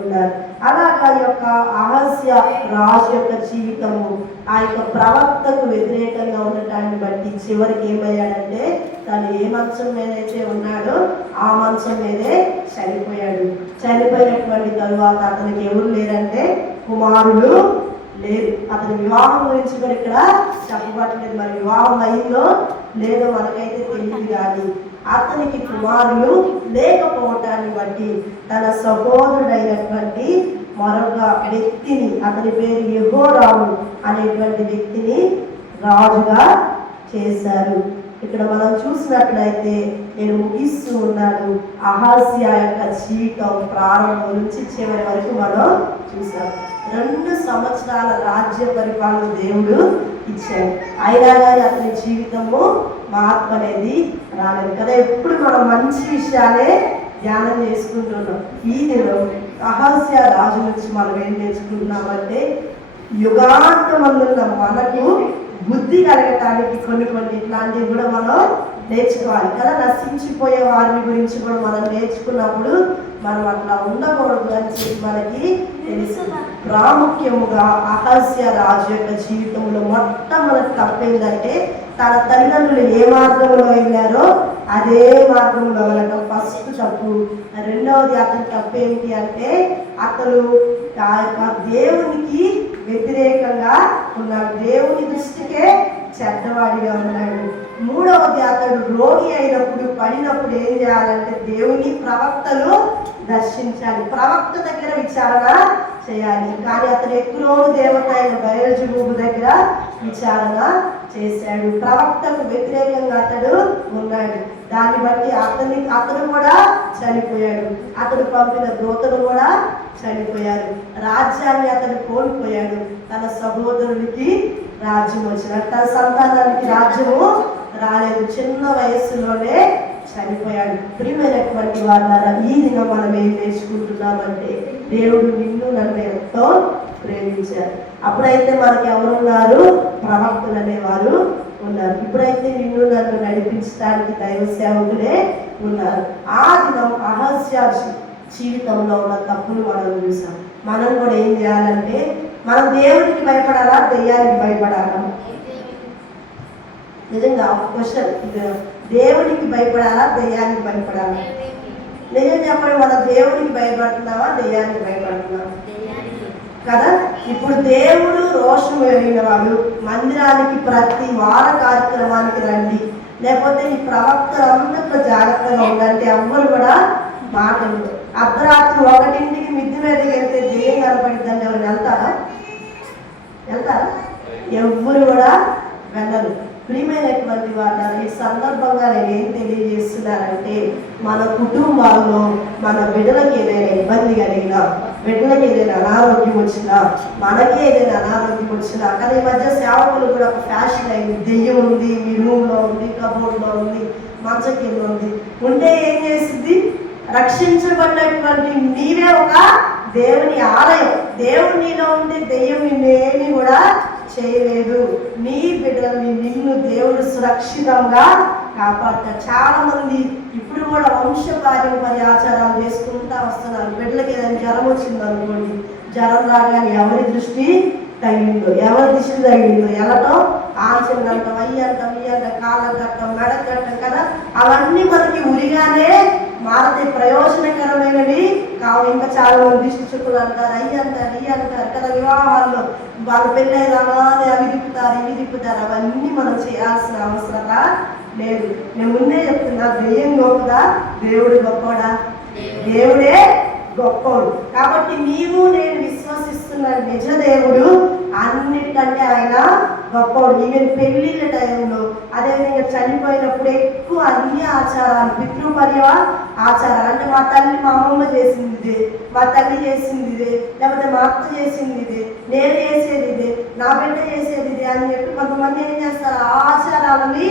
ఉన్నారు. అలాగా ఈ యొక్క అహస్య రాజు యొక్క జీవితము ఆ యొక్క ప్రవక్తకు వ్యతిరేకంగా ఉండటాన్ని బట్టి చివరికి ఏమయ్యాడంటే తను ఏ మంచం మీదైతే ఉన్నాడో ఆ మంచం మీదే చనిపోయాడు. చనిపోయినటువంటి తరువాత అతనికి ఎవరు లేరంటే కుమారులు లేదు. అతని వివాహం గురించి కూడా ఇక్కడ చెప్పబట్టలేదు. మరి వివాహం అయిందో లేదో మనకైతే తెలియదు, కానీ అతనికి కుమారులు లేకపోవటాన్ని బట్టి తన సహోదరుడైనటువంటి మరొక వ్యక్తిని, అతని పేరు యెహోరాము అనేటువంటి వ్యక్తిని రాజుగా చేశారు. ఇక్కడ మనం చూసినట్లయితే నేను ముగిస్తూ ఉన్నాను. అహజ్యా యొక్క జీవితం ప్రారంభం నుంచి చివరి వరకు మనం చూసాం. 2 సంవత్సరాల రాజ్య పరిపాలన దేవుడు ఇచ్చాడు. అయినా కానీ అతని జీవితము మార్పు అనేది రాలేదు కదా. ఎప్పుడు మనం మంచి విషయాలే ధ్యానం చేసుకుంటున్నాం. ఈ దినం అహజ్యా రాజు నుంచి మనం ఏం నేర్చుకుంటున్నామంటే యుగాంతమందున్న మనకు బుద్ధి కలగటానికి కొన్ని ఇట్లాంటివి కూడా మనం నేర్చుకోవాలి కదా. నశించిపోయే వారిని గురించి కూడా మనం నేర్చుకున్నప్పుడు మనం అట్లా ఉండకూడదు అని చెప్పి మనకి తెలుసు. ప్రాముఖ్యముగా అహజ్య రాజు యొక్క జీవితంలో మొట్టమొదటి తప్పేందంటే తన తల్లిదండ్రులు ఏ మార్గంలో వెళ్ళారో అదే మార్గంలో వెళ్ళడం ఫస్ట్ తప్పు. రెండవది అతని తప్పు ఏంటి అంటే అతను ఆ యొక్క దేవునికి వ్యతిరేకంగా ఉన్నాడు, దేవుని దృష్టికే చెడ్డవాడిగా ఉన్నాడు. మూడవది అతడు రోగి అయినప్పుడు పడినప్పుడు ఏం చేయాలంటే దేవుని ప్రవక్తలు దర్శించాలి, ప్రవక్త దగ్గర విచారణ చేయాలి. కానీ అతను ఎక్రోను దేవత అయిన బయల్జెబూబు దగ్గర విచారణ చేశాడు. ప్రవక్తకు వ్యతిరేకంగా అతడు ఉన్నాడు. దాన్ని బట్టి అతను కూడా చనిపోయాడు. అతడు పంపిన దూతలు కూడా చనిపోయారు. రాజ్యాన్ని అతడు కోల్పోయాడు. తన సహోదరుడికి రాజ్యం వచ్చిన తన సంతానానికి రాజ్యము రాలేదు. చిన్న వయస్సులోనే చనిపోయాడు. ప్రియమైనటువంటి వాళ్ళ ఈ దినం మనం ఏం నేర్చుకుంటున్నామంటే దేవుడు నిన్ను నన్ను ఎంతో ప్రేమించారు. అప్పుడైతే మనకి ఎవరున్నారు? ప్రవక్తలు అనేవారు ఉన్నారు. ఇప్పుడైతే నిన్ను నన్ను నడిపించడానికి దైవ సేవకులే ఉన్నారు. ఆ దినం అహజ్యా జీవితంలో ఉన్న తప్పులు మనం చూసాం. మనం కూడా ఏం చేయాలంటే మనం దేవుడికి భయపడాలా, దెయ్యానికి భయపడాలా? నిజంగా క్వశ్చన్. దేవుడికి భయపడాలా, దెయ్యానికి భయపడాలా? నిజం చెప్పండి, మనం దేవుడికి భయపడుతున్నావా, దెయ్యానికి భయపడుతున్నావా? కదా. ఇప్పుడు దేవుడు రోషం కలిగిన వాడు. మందిరానికి ప్రతి వార కార్యక్రమానికి రండి, లేకపోతే ఈ ప్రవక్తలందరిలో జాగ్రత్తగా ఉండంటే ఎవ్వరు కూడా మాటలు. అర్ధరాత్రి 1ంటికి మిద్ది మీదకి వెళ్తే దెయ్యం కనపడిద్దంటే ఎవరు వెళ్తారా? ఎవ్వరు కూడా వెళ్ళరు. ప్రియమైనటువంటి వాళ్ళ ఈ సందర్భంగా నేను ఏం తెలియజేస్తున్నానంటే మన కుటుంబాల్లో మన బిడ్డలకి ఏదైనా ఇబ్బంది కలిగినా, బిడ్డలకి ఏదైనా అనారోగ్యం వచ్చినా, మనకే ఏదైనా అనారోగ్యం వచ్చినా, కానీ ఈ మధ్య సేవకులు కూడా ఒక ఫ్యాషన్ అయింది. దెయ్యం ఉంది, మీ రూమ్లో ఉంది, కబోర్డ్లో ఉంది, మంచం కింద ఉంది. ఉంటే ఏం చేసింది? రక్షించబడినటువంటి నీవే ఒక దేవుని ఆలయం. దేవుడు నీలో ఉంటే దెయ్యం నిన్నేమి కూడా చేయలేదు. నీ బిడ్డల్ని నిన్ను దేవుడు సురక్షితంగా కాపాడతారు. చాలా మంది ఇప్పుడు కూడా వంశపారంపర్య ఆచారాలు చేసుకుంటూ వస్తున్నారు. బిడ్డలకి ఏదైనా జ్వరం వచ్చింది అనుకోండి, జ్వరం రాగానే ఎవరి దృష్టి తగిలిందో, ఎవరి దృష్టి తగిలిందో వెళ్ళటం, ఆంచలు అంటాం, అయ్యంటాం, ఇయ్యంటాం, కాళ్ళ కట్టం, మెడ కట్టం కదా. అవన్నీ మనకి ఉరిగానే మారతాయి, ప్రయోజనకరమైనవి కావు. ఇంకా చాలా మంది దిష్టి చుట్టూ అంటారు, అయ్యంటారు, ఇవి అంటారు కదా. వివాహాల్లో వాళ్ళు పెళ్ళి రాగానే అవి తిప్పుతారు, ఇవి తిప్పుతారు. అవన్నీ మనం చేయాల్సిన అవసరత లేదు. నేను ముందే చెప్తున్నా, దెయ్యం గొప్పదా, దేవుడు గొప్పడా? దేవుడే గొప్పడు. కాబట్టి నీవు నేను విశ్వసిస్తున్న నిజ దేవుడు అన్నిటికంటే ఆయన గొప్పడు. ఈవెన్ పెళ్లిళ్ళ టైంలో, అదేవిధంగా చనిపోయినప్పుడు ఎక్కువ అన్ని ఆచారాలు, పితృపర్య ఆచారాలు అంటే మా తల్లి మా అమ్మమ్మ చేసింది ఇదే, మా తల్లి చేసింది ఇదే, లేకపోతే మా అత్త చేసింది ఇదే, నేను చేసేది ఇదే, నా బిడ్డ చేసేది ఇదే అని చెప్పి కొంతమంది ఏం చేస్తారు? ఆ ఆచారాలని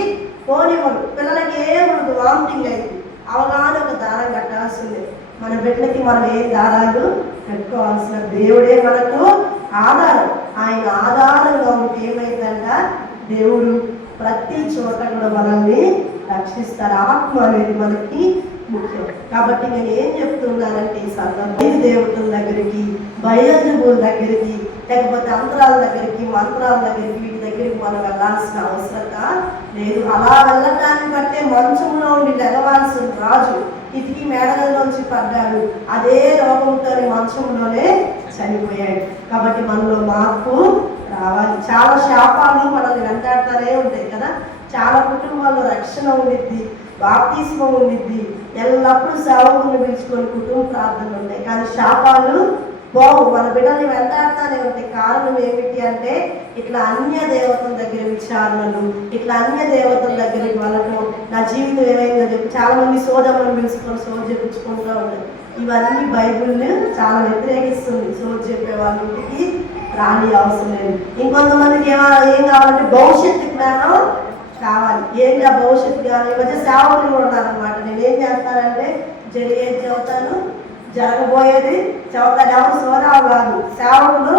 పోనివ్వరు. పిల్లలకి ఏమవుతుంది? వామిటింగ్ అయింది. అవగాహన ఒక దారం కట్టాల్సిందే. మన బిడ్డలకి మనం ఏ దారాలు కట్టుకోవాల్సిన దేవుడే మనకు ఆధారం. ఆయన ఆధారంగా ఉంటే ఏమైందంట? దేవుడు ప్రతి చోట కూడా మనల్ని రక్షిస్తారు. ఆత్మ అనేది మనకి ముఖ్యం. కాబట్టి నేను ఏం చెప్తున్నానంటే ఈ సందర్భం దేవతల దగ్గరికి, బయలుదేరుల దగ్గరికి, లేకపోతే అంతరాల దగ్గరికి, మంత్రాల దగ్గరికి, వీటి దగ్గరికి మనం వెళ్ళాల్సిన అవసరం లేదు. అలా వెళ్ళటాన్ని బట్టే మంచంలో ఉండి లెగవాల్సిన రాజు ఇదికి మేడలలోంచి పడ్డాడు. అదే రోగంతో మంచంలోనే చనిపోయాడు. కాబట్టి మనలో మార్పు రావాలి. చాలా శాపాలు మనల్ని వెంటాడుతూనే ఉంటాయి కదా. చాలా కుటుంబాల్లో రక్షణ ఉండిద్ది, బాప్తిస్మం ఉండిద్ది, ఎల్లప్పుడూ సేవకులను పిలుచుకొని కుటుంబ ప్రార్థనలు ఉంటాయి. కానీ శాపాలు బాగు మన బిడ్డల్ని వెంటాడుతూనే ఉంటాయి. కారణం ఏమిటి అంటే ఇట్లా అన్య దేవతల దగ్గర విచారణలు, ఇట్లా అన్య దేవతల దగ్గరికి వెళ్ళటం, నా జీవితం ఏమైందో చెప్పి చాలా మంది సోదరులను పిలుచుకొని సోది చెప్పించుకుంటూ ఉంటారు. ఇవన్నీ బైబిల్ని చాలా వ్యతిరేకిస్తుంది. సోది చెప్పే వాళ్ళ ఇంటికి రాని అవసరం లేదు. ఇంకొంతమందికి ఏం కావాలంటే భవిష్యత్తు జ్ఞానం కావాలి. ఏంటా భవిష్యత్తు జ్ఞానం? ఈ మధ్య సేవకులు కూడా ఉన్నారనమాట. నేనేం చేస్తానంటే జరిగేది చెబుతాను, జరగబోయేది చెబుతాను. ఎవరు సోదాలు కాదు, సేవకులు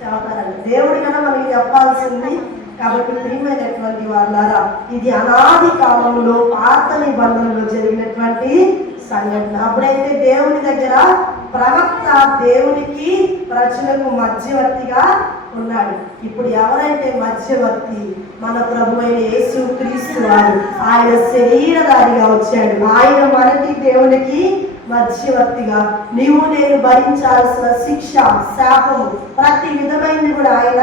చెబుతారండి. దేవుడి కన్నా మనకి చెప్పాల్సింది. కాబట్టి ప్రియమైనటువంటి వాళ్ళారా, ఇది అనాది కాలంలో పాత నిబంధనలో జరిగినటువంటి సంఘటన. అప్పుడైతే దేవుని దగ్గర ప్రవక్త దేవునికి ప్రజలకు మధ్యవర్తిగా ఉన్నాడు. ఇప్పుడు ఎవరైతే మధ్యవర్తి? మన ప్రభు అయిన యేసు క్రీస్తు వారు. ఆయన శరీరధారిగా వచ్చాడు. ఆయన మనకి దేవునికి మధ్యవర్తిగా నీవు నేను భరించాల్సిన శిక్ష, శాపము, ప్రతి విధమైనది కూడా ఆయన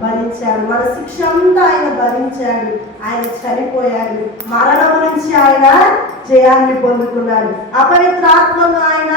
భరించాడు. మన శిక్ష అంతా ఆయన భరించాడు. ఆయన చనిపోయాడు. మరణం నుంచి ఆయన జయాన్ని పొందుకున్నాడు. అపవిత్ర ఆత్మను ఆయన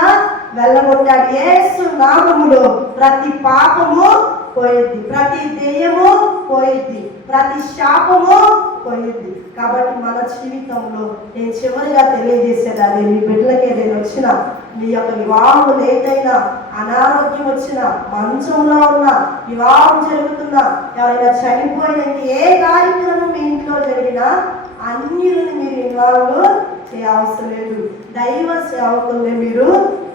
వెళ్ళగొట్టాడు. యేసు నామములో ప్రతి పాపము పోయిద్ది, ప్రతి దెయ్యము పోయిద్ది, ప్రతి శాపము పోయిద్ది. కాబట్టి మన జీవితంలో నేను చివరిగా తెలియజేసేదాన్ని, మీ బిడ్డలకి ఏదైనా వచ్చినా, మీ యొక్క వివాహం లేటైనా, అనారోగ్యం వచ్చినా, మంచంలో ఉన్నా, వివాహం జరుగుతున్నా, ఎవరైనా చనిపోయిన ఏ కార్యక్రమం మీ ఇంట్లో జరిగినా అన్యులను మీరు ఇన్వాల్వ్ చేయవసరం లేదు. దైవ సేవకుల్ని మీరు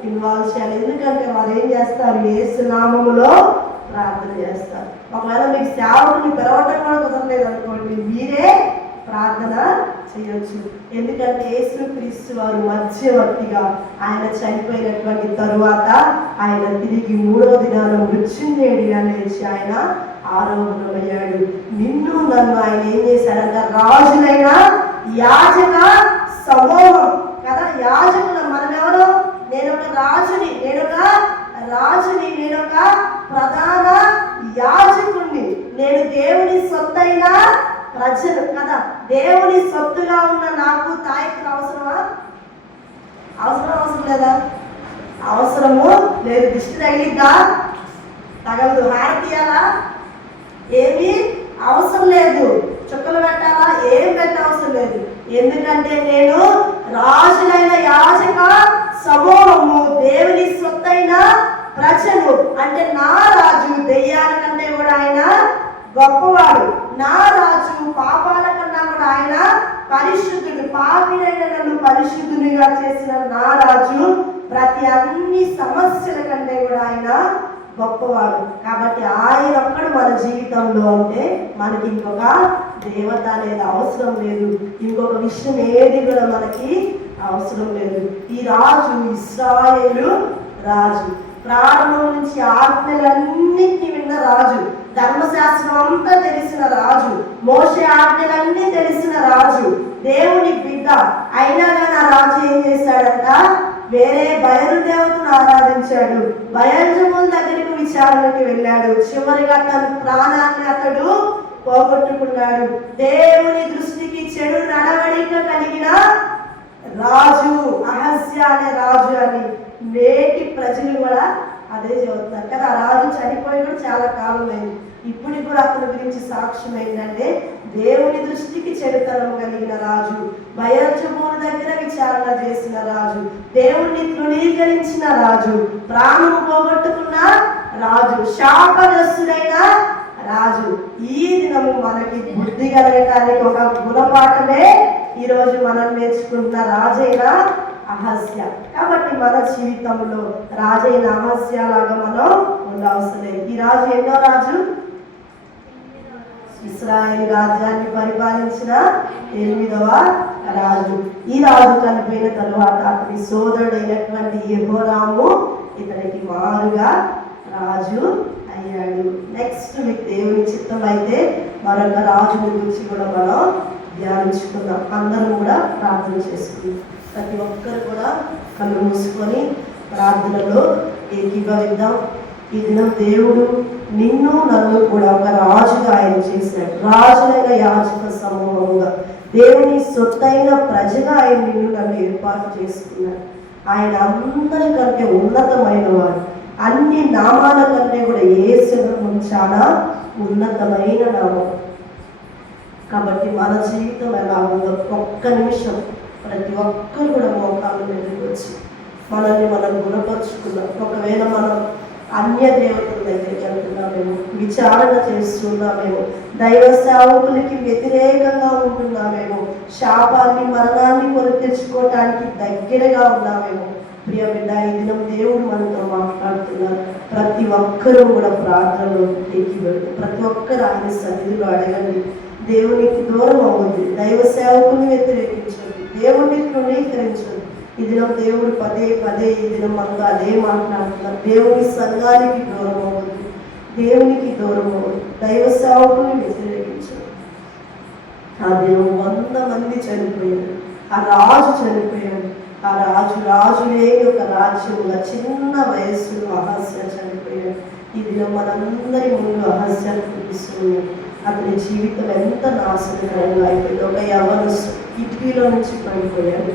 ఇన్వాల్వ్ చేయాలి. ఎందుకంటే వారు ఏం చేస్తారు? యేసు నామములో ప్రార్థన చేస్తారు. ఒకవేళ మీకు సేవకుని పిలవటం కూడా కుదరలేదు అనుకోండి, మీరే ప్రార్థన చేయొచ్చు. ఎందుకంటే యేసు క్రీస్తు వారు మధ్యవర్తిగా ఆయన చనిపోయినటువంటి తరువాత ఆయన తిరిగి 3వ దినాన మృత్యుంజయుడిగా లేచి ఆయన ఆరోహణమయ్యాడు. నిన్ను నన్ను ఆయన ఏం చేశాడంట? రాజులైన యాజక సమూహం కదా. యాజకులు మనమెవరు? నేనొక రాజుని, నేనొక ప్రధాన యాజకుణ్ణి. నేను దేవుని సొత్తైన ప్రజలు కదా. దేవుని సొత్తుగా ఉన్న నాకు తాయకులు అవసరమా? అవసరం లేదా? అవసరము లేదు. దిష్టి తగిలిద్దా? తగలదు. హారతీయాలా? ఏమీ అవసరం లేదు. చుక్కలు పెట్టాలా? ఏం పెట్టవసరం లేదు. ఎందుకంటే నేను రాజులైన యాజక సమూహము, దేవుని సొత్తైన ప్రజలు. అంటే నా రాజు దెయ్యాల కంటే కూడా ఆయన గొప్పవాడు. నా రాజు పాపాల కన్నా కూడా ఆయన పరిశుద్ధుడు. పాపినైన నన్ను పరిశుద్ధునిగా చేసిన నా రాజు ప్రతి అన్ని సమస్యల కంటే కూడా ఆయన గొప్పవాడు. కాబట్టి ఆయన ఒక్కడు మన జీవితంలో ఉంటే మనకి ఇంకొక దేవత అనేది అవసరం లేదు. ఇంకొక విషయం ఏది కూడా మనకి అవసరం లేదు. ఈ రాజు ఇశ్రాయేలు రాజు. ప్రారంభం నుంచి ఆజ్ఞలన్నింటినీ విన్న రాజు, ధర్మశాస్త్రం అంతా తెలిసిన రాజు, మోషే ఆజ్ఞలన్నీ తెలిసిన రాజు, దేవుని బిడ్డ. అయినా కానీ ఆ రాజు ఏం చేశాడంట? వేరే బయలుదేవతను ఆరాధించాడు. బయలుజముల దగ్గరికి విచారణకి వెళ్ళాడు. చివరిగా తన ప్రాణాన్ని అతడు పోగొట్టుకున్నాడు. దేవుని దృష్టికి చెడు నడవడిక కలిగిన రాజు అహస్య అనే రాజు అని నేటి ప్రజలు కూడా అదే చెబుతున్నారు కదా. ఆ రాజు చనిపోయి కూడా చాలా కాలం అయింది. ఇప్పుడు కూడా అతని గురించి సాక్ష్యం ఏంటంటే దేవుని దృష్టికి చెడుతనం కలిగిన రాజు, బయల్జెబూల దగ్గర విచారణ చేసిన రాజు, దేవుణ్ణి తృణీకరించిన రాజు, ప్రాణము పోగొట్టుకున్న రాజు, శాపగ్రస్తుడైన రాజు. ఈ దినము మనకి బుద్ధి కలగటానికి ఒక గుణపాఠమే ఈరోజు మనం నేర్చుకుంటున్న రాజైన అహస్య. కాబట్టి మన జీవితంలో రాజైన అహస్య లాగా మనం ఉండవసరం లేదు. ఈ రాజు ఎన్నో రాజు? ఇశ్రాయేలు రాజ్యాన్ని పరిపాలించిన 8వ రాజు. ఈ రాజు చనిపోయిన తరువాత అతని సోదరుడైనటువంటి యెహోరాము ఇతనికి మారుగా రాజు అయ్యాడు. నెక్స్ట్ మీకు దేవుని చిత్తం అయితే మరొక రాజుని గురించి కూడా మనం ధ్యానించుకుందాం. అందరం కూడా ప్రార్థన చేసుకుందాం. ప్రతి ఒక్కరు కూడా కళ్ళు మూసుకొని ప్రార్థనలో ఏకీభవిద్దాం. ఈ దినం దేవుడు నిన్ను నన్ను కూడా ఒక రాజుగా ఆయన చేశాడు. రాజులైన యాజక సమూహంగా దేవుని సొత్తైన ప్రజగా ఆయన నిన్ను నన్ను ఏర్పాటు చేసుకున్నాడు. ఆయన అందరికంటే ఉన్నతమైన వాడు. అన్ని నామాల కంటే కూడా యేసు నామం చాలా ఉన్నతమైన నామం. కాబట్టి మన జీవితం ఎలా ఉందో ఒక్క నిమిషం ప్రతి ఒక్కరు కూడా మోకాళ్ళ మీదకి వచ్చి మనల్ని మనం గుణపరుచుకున్నాం. ఒకవేళ మనం అన్య దేవతల దగ్గరికి వెళ్తున్నామేమో, విచారణ చేస్తున్నామేమో, దైవ సేవకులకి వ్యతిరేకంగా ఉంటున్నామేమో, శాపాన్ని మరణాన్ని కొని తెచ్చుకోవటానికి దగ్గరగా ఉన్నామేమో. ప్రియ బిడ్డ, ఈ దినం దేవుడు మనతో మాట్లాడుతున్నారు. ప్రతి ఒక్కరూ కూడా ప్రార్థనలో ఎక్కిబెడుతూ ప్రతి ఒక్కరు ఆయన సన్నిధిలో అడగండి. దేవునికి దూరం అవ్వద్దు, దైవ సేవకుని వ్యతిరేకించండి, దేవుడిని తృణీకరించండి. ఈ దినం దేవుడు పదే పదే ఈ దినం మనతో అదే మాట్లాడుతున్నారు. దేవుని సంఘానికి దూరం అవ్వద్దు, దేవునికి దూరం అవ్వద్దు, దైవ సేవకుని వ్యతిరేకించండి. ఆ దినం 100 మంది చనిపోయారు. ఆ రాజు చనిపోయాడు. ఆ రాజు లేని ఒక రాజ్యంగా చిన్న వయస్సులో అహస్య చనిపోయాడు. ఈ దినం మనందరి ముందు అహస్యాన్ని చూపిస్తుంది. అతని జీవితం ఎంత నాశనకరంగా అయిపోయింది. ఒక యవ్వనస్తుడు కిటికీలో నుంచి పడిపోయాడు.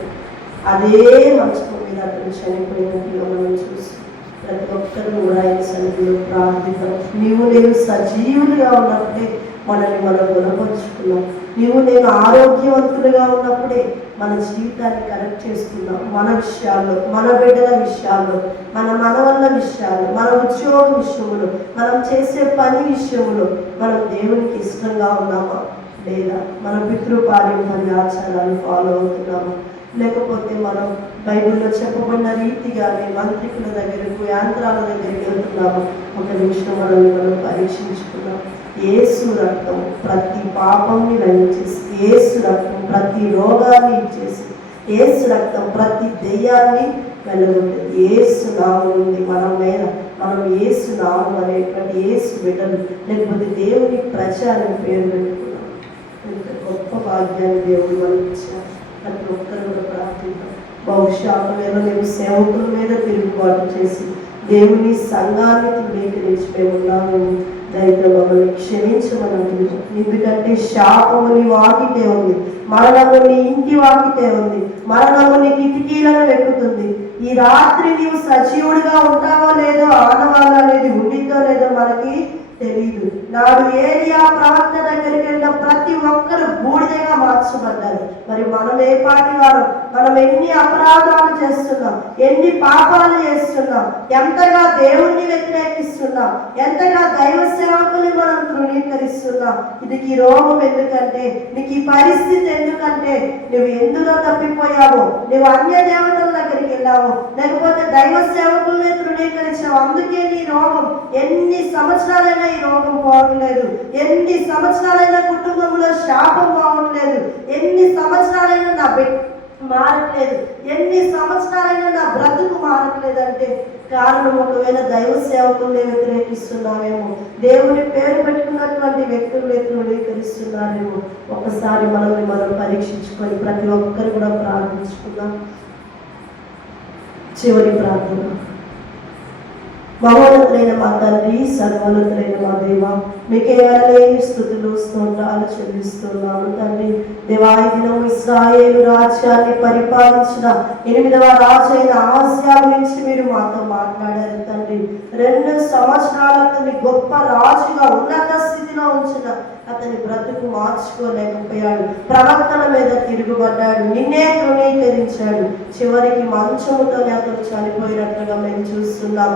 అదే మంచం మీద అతను చనిపోయినట్టుగా మనం చూసి ప్రతి ఒక్కరు కూడా ఆయన సన్నిధిలో ప్రార్థిద్దాం. నీవు నేను సజీవులుగా ఉన్నప్పుడే మనల్ని మనం గుణపరుచుకున్నాం. నీవు నేను ఆరోగ్యవంతులుగా ఉన్నప్పుడే మన జీవితాన్ని కరెక్ట్ చేసుకున్నాం. మన విషయాల్లో, మన బిడ్డల విషయాల్లో, మన మనవళ్ళ విషయాల్లో, మన ఉద్యోగ విషయంలో, మనం చేసే పని విషయంలో మనం దేవునికి ఇష్టంగా ఉన్నామా లేదా? మన పితృపారంపర్య ఆచారాలు ఫాలో అవుతున్నామా? లేకపోతే మనం బైబిల్లో చెప్పబడిన రీతిగానే మంత్రికుల దగ్గరకు, యాంత్రాల దగ్గరికి వెళ్తున్నాము. ఒక నిమిషం మనల్ని మనం పరీక్షించుకున్నాం. యేసు రక్తం ప్రతి పాపంని వెళ్ళచేసి, యేసు రక్తం ప్రతి రోగాన్ని ఇచ్చేసి, యేసు రక్తం ప్రతి దెయ్యాన్ని వెళ్ళగొట్టేది. యేసు నామం ఉంది మన మీద. మనం యేసు నామం అనేటువంటి యేసు బిడ్డలు, లేకపోతే దేవుని ప్రచారం పేరు పెట్టుకున్నాం. ఇంత గొప్ప భాగ్యాన్ని దేవుడు మనకి ఇచ్చారు. ప్రతి ఒక్కరు కూడా ప్రార్థిద్దాం. బహుశా ఒకవేళ మేము సేవకుల మీద తిరుగుబాటు చేసి దేవుని సంఘాన్ని తృణీకరించి మేము ఉన్నాము. దయతో మమ్మల్ని క్షమించమని అంటున్నాం. ఎందుకంటే శాపము నీ వాకితే ఉంది, మరణము నీ ఇంటి వాకితే ఉంది, మరణము నీ కిటికీలను ఎక్కుతుంది. ఈ రాత్రి నీవు సజీవుడిగా ఉంటావో లేదో, ఆనవాళ్ళు అనేది ఉండిందో లేదో మనకి తెలీదు. నాడు ఏలియా ప్రవక్త దగ్గరికి వెళ్ళిన ప్రతి ఒక్కరు బూడిదగా మార్చబడ్డారు. మరి మనం ఏ పాటి వారు? మనం ఎన్ని అపరాధాలు చేస్తున్నాం, ఎన్ని పాపాలు చేస్తున్నాం, ఎంతగా దేవుణ్ణి వ్యతిరేకిస్తున్నాం, ఎంతగా దైవ సేవకుని మనం తృణీకరిస్తున్నాం. ఇది ఈ రోగం ఎందుకంటే, నీకు ఈ పరిస్థితి ఎందుకంటే, నువ్వు ఎందులో తప్పిపోయావో, నువ్వు అన్య దేవతల దగ్గరికి వెళ్ళావు, లేకపోతే దైవ సేవకుల్ని తృణీకరించావు. అందుకే నీ రోగం. ఎన్ని సంవత్సరాలైనా ఈ రోగం పోవట్లేదు, ఎన్ని సంవత్సరాలైనా కుటుంబంలో శాపం పోవట్లేదు, ఎన్ని సంవత్సరాలైనా నా బిడ్డ మారట్లేదు, ఎన్ని సంవత్సరాలైనా నా బ్రతుకు మారట్లేదు అంటే కారణం ఒకవేళ దైవ సేవకుల్ని వ్యతిరేకిస్తున్నామేమో, దేవుని పేరు పెట్టుకున్నటువంటి వ్యక్తుల్ని తృణీకరిస్తున్నారేమో. ఒకసారి మనల్ని మనం పరీక్షించుకొని ప్రతి ఒక్కరు కూడా ప్రార్థించుకుందాం. చివరి ప్రార్థన. మహోన్నతులైన మా తండ్రి, సర్వోన్నతులైన మా దేవ, మీకే వెళ్ళలేని స్తుతులు స్తోత్రాలు చెల్లిస్తున్నాము తండ్రి. దేవాయి దినము ఇశ్రాయేలు రాజ్యాన్ని పరిపాలించిన 8వ రాజు అయిన అహజ్యా గురించి మీరు మాతో మాట్లాడారు తండ్రి. 2 సంవత్సరాలు అతన్ని గొప్ప రాజుగా ఉన్నత స్థితిలో ఉంచిన అతని బ్రతుకు మార్చుకోలేకపోయాడు. ప్రవర్తన మీద తిరుగుబడ్డాడు, నిన్నే తృణీకరించాడు. చివరికి మంచముతోనే అతను చనిపోయినట్లుగా మేము చూస్తున్నాం.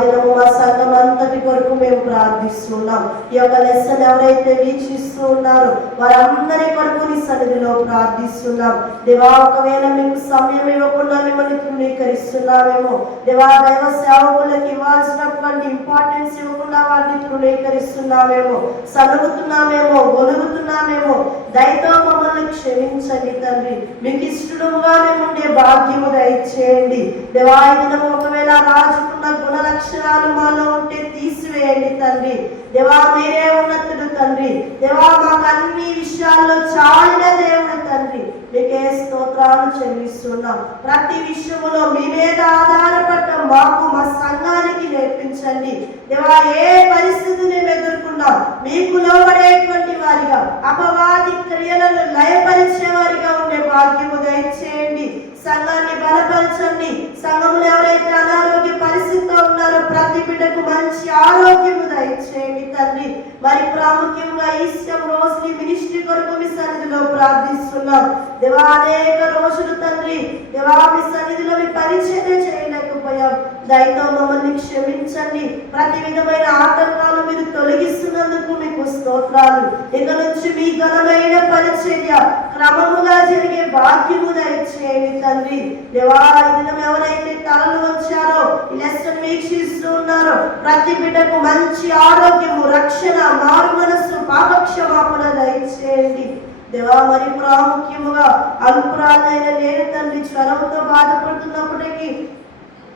దినము మా సంఘం అంతటి కొరకు మేము ప్రార్థిస్తున్నాం. ఈ యొక్క లెసన్ ఎవరైతే వీక్షిస్తూ ఉన్నారో వారందరి కొరకు నీ సన్నిధిలో ప్రార్థిస్తున్నాం. దేవా, ఒకవేళ మీకు సమయం ఇవ్వకుండా మిమ్మల్ని తృణీకరిస్తున్నామేమో, దేవా దైవ సేవకులకు ఇవ్వాల్సినటువంటి ఇంపార్టెన్స్ ఇవ్వకుండా వారిని తృణీకరిస్తున్నామేమో, సలుగుతున్నామేమో, గొలుగుతున్నామేమో, దయతో మమ్మల్ని క్షమించండి తండ్రి. మీకు ఇష్టముగా మేము ఉండే భాగ్యము దయచేయండి దేవా. ఈ దినము ఒకవేళ రాజుకున్న గుణ లక్షణాలు మాలో ఉంటే తీసివేయండి తండ్రి. దేవా, మీరే ఉన్నతుడు తండ్రి. దేవా, మాకు అన్ని విషయాల్లో చాలిన దేవుడు తండ్రి. మీకే స్తోత్రాలు చెల్లిస్తున్నాం. ప్రతి విషయములో మీ మీద ఆధారపడ్డ మాకు, మా సంఘానికి నేర్పించండి దేవా. ఏ పరిస్థితిని ఎదుర్కొన్నా మీకు లోబడేటువంటి వారిగా, అపవాది క్రియలను లయపరిచే వారిగా ఉండే భాగ్యము దయచేయండి. సంఘాన్ని బలపరచండి. సంఘంలో ఎవరైతే అనారోగ్య పరిస్థితితో ఉన్నారో ప్రతి బిడ్డకు మంచి ఆరోగ్యము దయచేయండి తండ్రి. మరి ప్రాముఖ్యంగా ఈస్టర్ రోజుని మినిస్ట్రీ కొరకు మీ సన్నిధిలో ప్రార్థిస్తున్నాం దేవా. అనేక రోజులు తండ్రి దేవా మీ సన్నిధిలో మీ పరిచయం చేయలేకపోయాం. దయతో మమ్మల్ని క్షమించండి. ప్రతి విధమైన ఆటంకాలు మీరు తొలగిస్తున్నందుకు మీకు స్తోత్రాలు. ఇక నుంచి మీ ఘనమైన పరిచర్య క్రమముగా జరిగే భాగ్యము దయచేయండి తండ్రి. దేవా, ఈ దినం ఎవరైతే తలలు వచ్చారో ఈ లెసన్ వీక్షిస్తూ ఉన్నారో ప్రతి బిడ్డకు మంచి ఆరోగ్యము, రక్షణ, మారు మనస్సు, పాపక్షమాపణ దయచేయండి దేవా. మరి ప్రాముఖ్యముగా అల్పురాలైన నేను తండ్రి జ్వరంతో బాధపడుతున్నప్పటికీ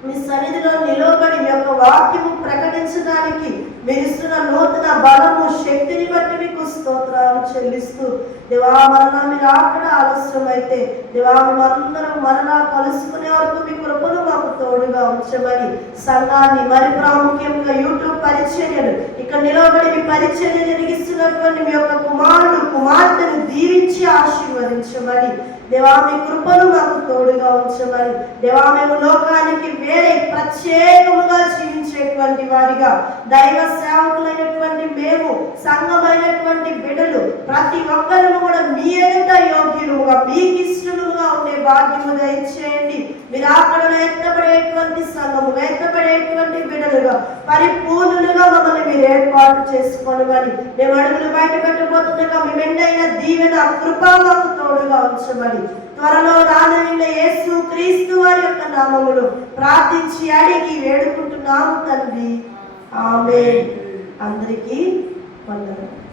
మీ సన్నిధిలో నిలవబడి మీ యొక్క వాక్యము ప్రకటించడానికి మీరు ఇస్తున్న నూతన బలము, శక్తిని బట్టి మీకు స్తోత్రాలు చెల్లిస్తూ దేవా, మరలా మీరు అక్కడ ఆలస్యమైతే దేవా మనందరం మరలా కలుసుకునే వరకు మీ కృపను మాకు తోడుగా ఉంచమని సంఘాన్ని, మరి ప్రాముఖ్యంగా యూట్యూబ్ పరిచర్యలు ఇక్కడ నిలవబడి మీ పరిచర్య జరిగిస్తున్నటువంటి మీ యొక్క కుమారుడు, కుమార్తెను దీవించి ఆశీర్వదించమని దేవా మీ కృపను మాకు తోడుగా ఉంచమని దేవా, మేము లోకానికి వేరే ప్రత్యేకముగా జీవించేటువంటి వారిగా, దైవ సేవకులైనటువంటి మేము, సంఘమైనటువంటి బిడ్డలు ప్రతి ఒక్కరు కూడా మీ ఎదుట యోగ్యులుగా, మీకు ఇష్టలుగా ఉండే భాగ్యము దయచేయండి. మీరు అక్కడ ఎత్తబడేటువంటి సంఘముగా, ఎత్తబడేటువంటి బిడ్డలుగా, పరిపూర్ణులుగా మమ్మల్ని మీరు ఏర్పాటు చేసుకోమని మేము అడుగులు బయట పెట్టబోతుండగా మీ మెండైన దీవెన, కృప మాకు తోడుగా ఉంచమని త్వరలో రానున్న యేసు క్రీస్తు వారి యొక్క నామములో ప్రార్థించి అడిగి వేడుకుంటున్నాము తండ్రి. ఆమేన్. అందరికీ వందనాలు.